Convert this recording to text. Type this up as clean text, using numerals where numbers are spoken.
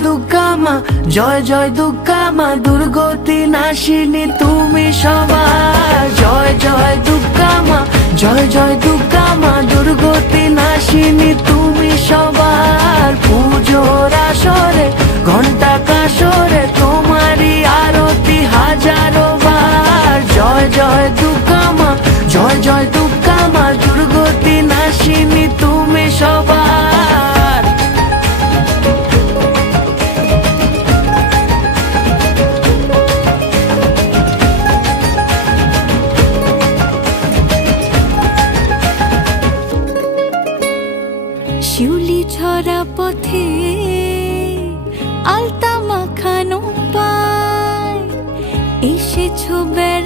দুর্গা মা, জয় জয় দুর্গা মা, দুর্গতি নাশিনী তুমি সবার। জয় জয় দুর্গা মা, জয় জয় দুর্গা মা, দুর্গতি নাশিনী তুমি সবার। পুজোর আসরে ঘন্টা কাসরে তোমারই আরতি হাজারো বার। জয় জয় দুর্গা মা, জয় জয় দুর্গা মা, দুর্গতি নাশিনী তুমি সবার। শিউলি ছড়া পথে আলতা মাখানো পায়, এসেছো বেড়া